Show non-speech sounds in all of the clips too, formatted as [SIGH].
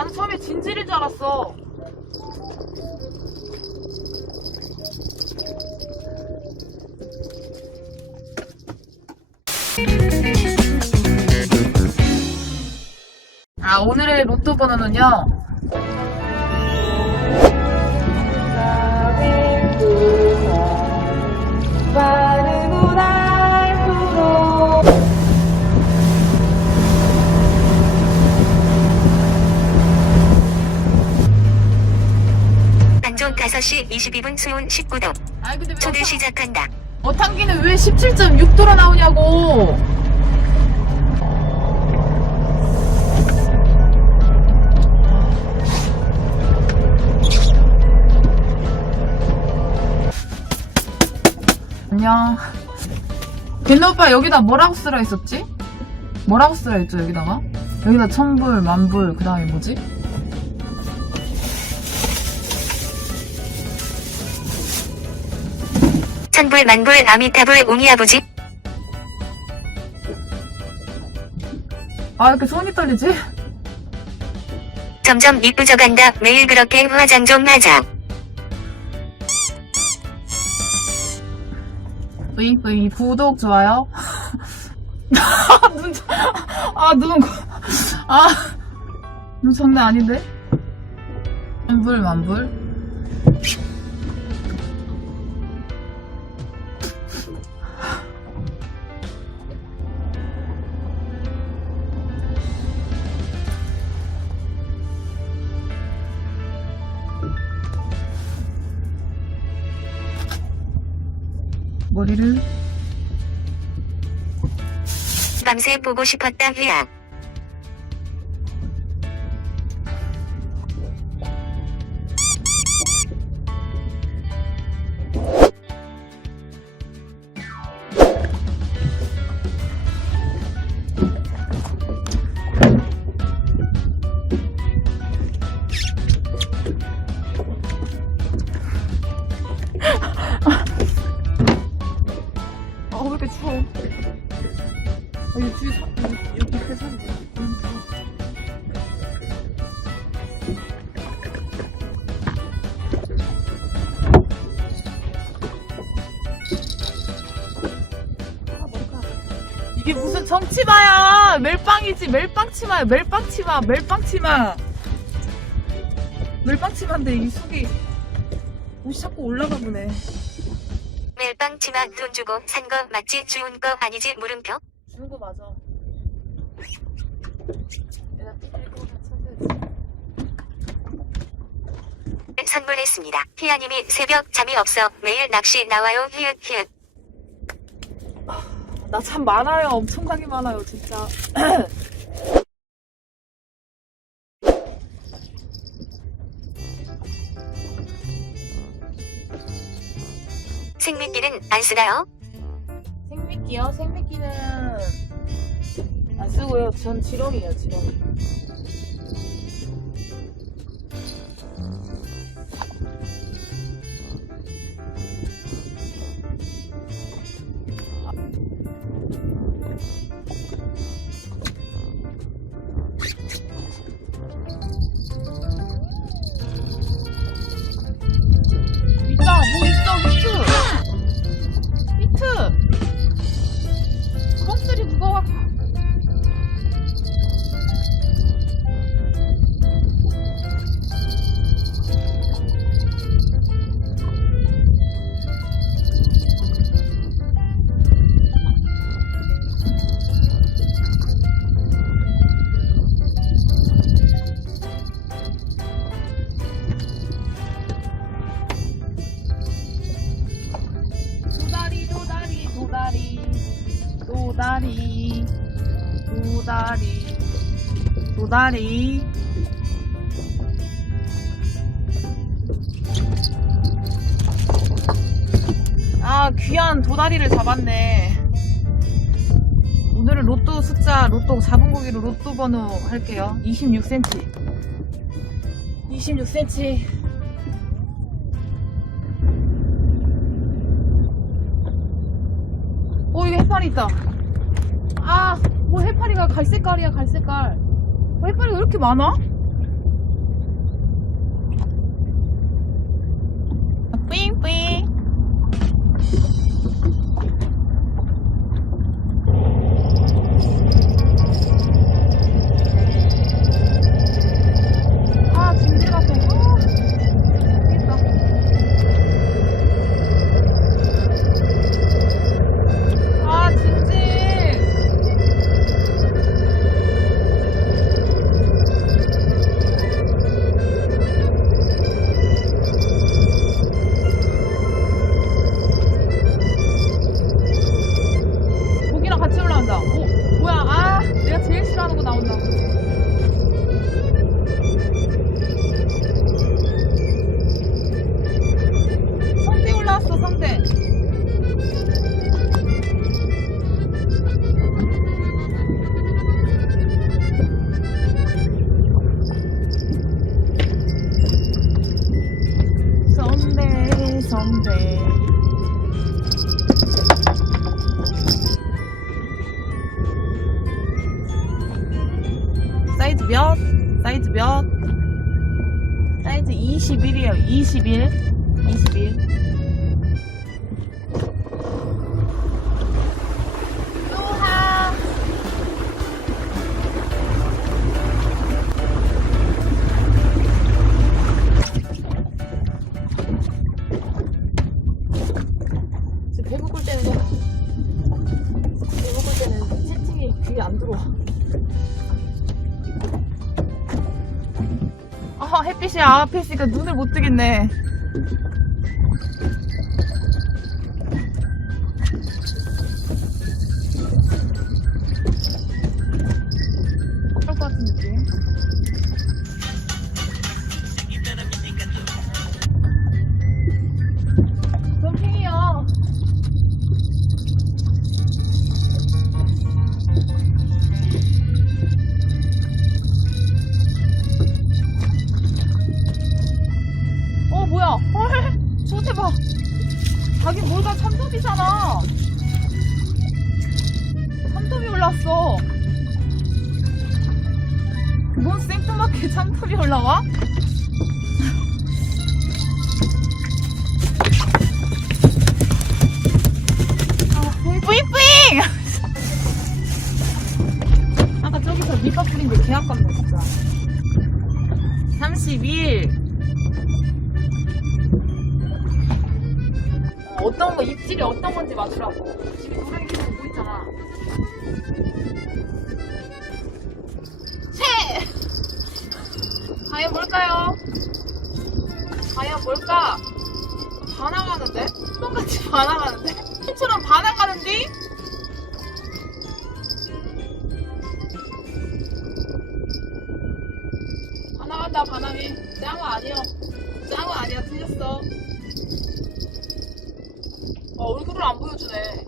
나는 처음에 진실인 줄 알았어. 아, 오늘의 로또 번호는요. 5시 22분 수온 19도. 아니 근데 왜 초대 어탕- 시작한다. 어탕기는 왜 17.6도로 나오냐고 안녕 겐너 오빠 여기다 뭐라고 쓰라 했었지? 뭐라고 쓰라 했죠 여기다가? 여기다 천불, 만불, 그 다음에 뭐지? 천불 만불 아미타불 웅이아버지. 아 이렇게 손이 떨리지? 점점 이쁘져간다. 매일 그렇게 화장 좀 하자. 뿌이 구독 좋아요 [LAUGHS] 눈, 아, 눈, 아, 눈 장난 아닌데? 만불, 만불. 밤새 보고 싶었다 휘야. 아, 이 뒤에 사, 여기, 여기 밑에 산. 이게 무슨 정치마야! 멜빵이지, 멜빵치마야, 멜빵치마, 멜빵치마. 멜빵치마인데 이 속이 옷이 자꾸 올라가 보네. 멜빵 치마 돈 주고 산 거 맞지? 주운 거 아니지? 물음표? 주는 거 맞아. 내가 삐들고 찾아야지. 선물했습니다. 휘야님이 새벽 잠이 없어 매일 낚시 나와요. 히읗 히읗. 나 참 많아요. 엄청나게 많아요, 진짜. [CLEARS THROAT] 생미끼는 안 쓰나요? 생미끼요? 생미끼는 안 쓰고요. 전 지렁이에요, 지렁이. 도다리. 아 귀한 도다리를 잡았네. 오늘은 로또 숫자 로또 잡은 고기로 로또 번호 할게요. 26cm 26cm 어, 여기 해파리 있다. 아, 뭐 해파리가 갈색깔이야, 갈색깔. 빨리빨리 왜 이렇게 많아? 뿌잉뿌잉 돼. 사이즈 몇? 사이즈 몇? 사이즈 21이에요. 21. 21. 앞에 있으니까 눈을 못 뜨겠네. 뭘까? 반항하는데? 똑같이 반항하는데? 처럼 반항하는디? 반항한다 반항해 짱어 아니야 짱어 아니야 틀렸어 어, 얼굴을 안 보여주네.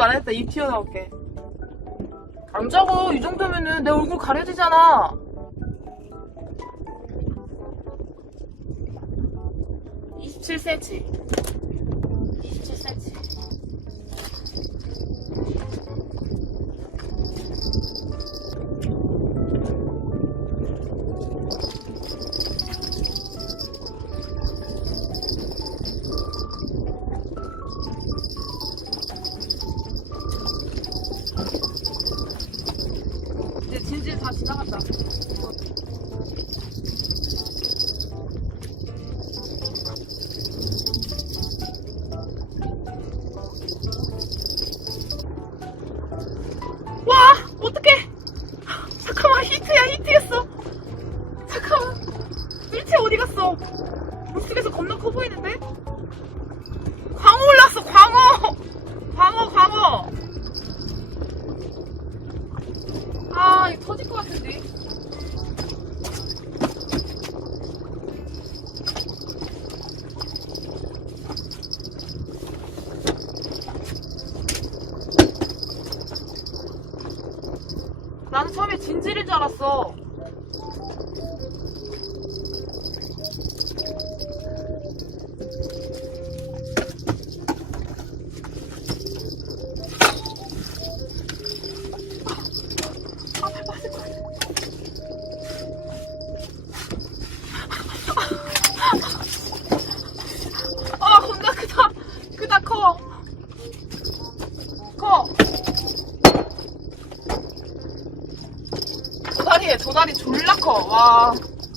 말아야겠다. 입 튀어나올게. 안 작아. 이 정도면은 내 얼굴 가려지잖아. (27cm) 27cm.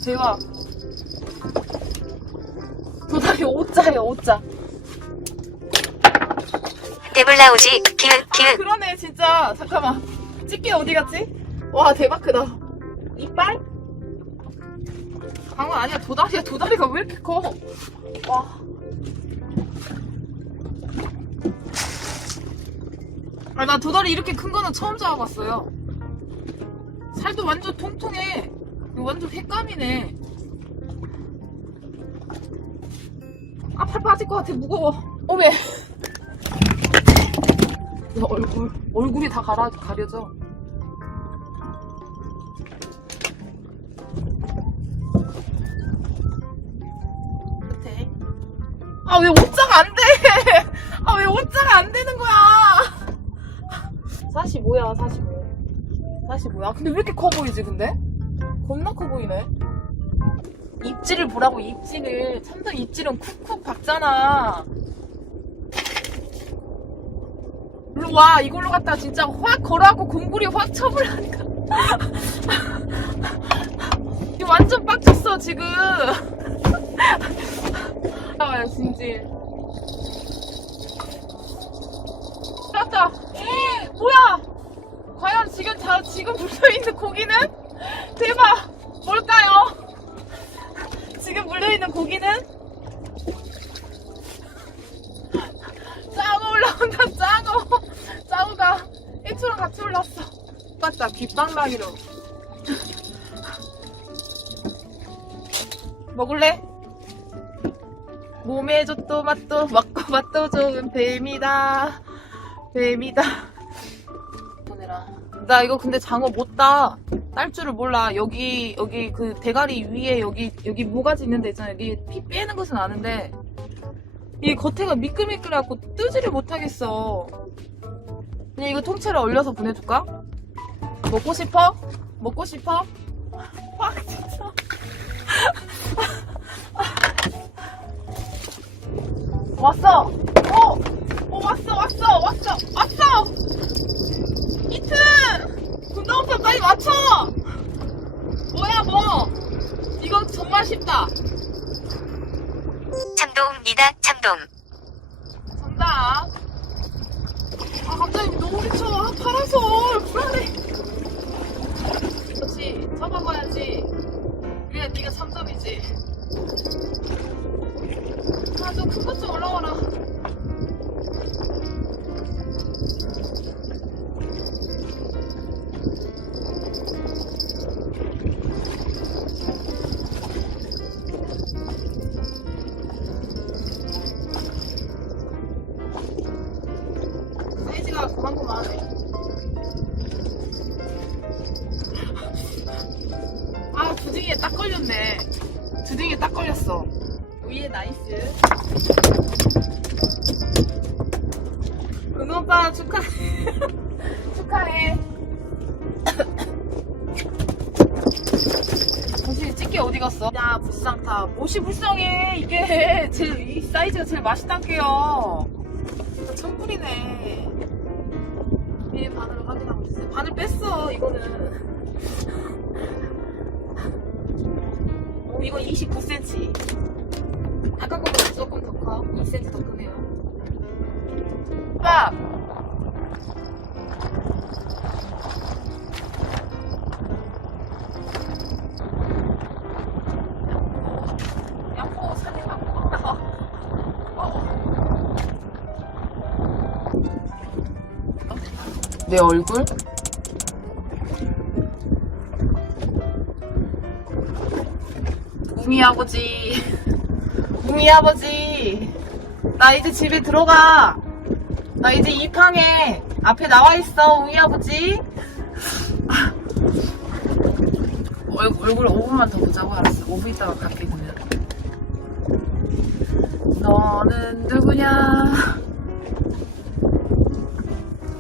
와 대박. 도다리 5자예요 5자. 데블라우지 기읒 기읒 그러네 진짜. 잠깐만. 집게 어디 갔지? 와 대박 크다. 이빨? 광어 아니야 도다리야 도다리가 왜 이렇게 커? 와. 아, 나 도다리 이렇게 큰 거는 처음 잡아봤어요. 살도 완전 통통해. 이거 완전 횟감이네. 아, 팔 빠질 것 같아 무거워 어메 야, 얼굴 얼굴이 다 가라, 가려져 끝에 아왜 옷자가 안 돼? [LAUGHS] 아 왜 옷자가 안 되는 거야? 45야 45 45야 근데 왜 이렇게 커 보이지 근데? 겁나 커 보이네. 입질을 보라고 입질을. 참돔 입질은 쿡쿡 박잖아. 일로 와 이걸로 갖다 진짜 확 걸어갖고 공구리 확 쳐버리니까. 지금 [LAUGHS] 완전 빡쳤어 지금. [LAUGHS] 아 진지 땄다. 뭐야? 과연 지금 자, 지금 물려 있는 고기는 대박! 뭘까요? 지금 물려있는 고기는? 짱어 올라온다 짱어 짱어가 애초랑 같이 올랐어. 맞다 귓방망이로. 먹을래? 몸에 좋도 맛도 먹고 맛도 좋은 뱀이다. 뱀이다. 보내라. 나 이거 근데 장어 못 따 딸 줄을 몰라. 여기 여기 그 대가리 위에 여기 여기 모가지 있는 데 있잖아. 여기 피 빼는 것은 아는데 이 겉에가 미끌미끌해갖고 뜨지를 못하겠어. 그냥 이거 통째로 얼려서 보내줄까? 먹고 싶어? 먹고 싶어? [LAUGHS] 아 진짜. [LAUGHS] 왔어. 어, 어 왔어 왔어 왔어 왔어. 빨리 맞춰! 뭐야 뭐! 이거 정말 쉽다. 참돔이다 참돔. 정답. 아 갑자기 너무 미쳐. 아, 파라솔 불안해. 그렇지 잡아봐야지. 그래 네가 참점이지. 딱 걸렸네. 주둥이에 딱 걸렸어. 위에 나이스. 은호 오빠 [LAUGHS] 축하해. 축하해. 정신 찍게 어디 갔어? 야, 불쌍타. 못이 불쌍해. 이게 제일, 이 사이즈가 제일 맛있단게요. 천불이네. 이 바늘을 확인하고 있어요. 바늘 뺐어, 이거는. 29cm. 아까 거보다 조금 더 커. 2cm 더 크네요. 사진 갖고 [LAUGHS] 내 얼굴? 우미 아버지, [LAUGHS] 우미 아버지, 나 이제 집에 들어가. 나 이제 입항해. 앞에 나와 있어, 우미 아버지. 아. 얼, 얼굴 5분만 더 보자고 알았어. 5분 있다가 갈게 그러면. 너는 누구냐?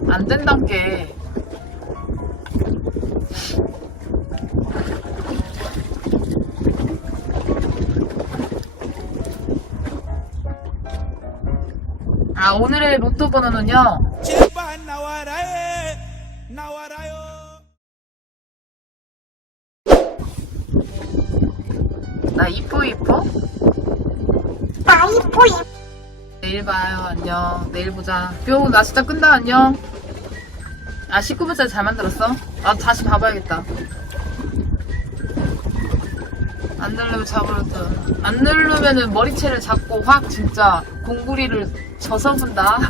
안 된단 게. 아, 오늘의 로또 번호는요. 제발 나와라 해 나와라요 나 이뻐 이뻐? 나 이뻐 이뻐. 내일 봐요. 안녕. 내일 보자. 뿅, 나 진짜 끈다. 안녕. 아, 19분짜리 잘 만들었어? 아, 다시 봐봐야겠다. 안 누르면 잡으러 또. 안 누르면은 머리채를 잡고 확 진짜 공구리를 져서 본다. [LAUGHS]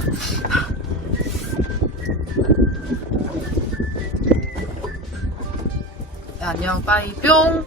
야, 안녕. 빠이. 뿅.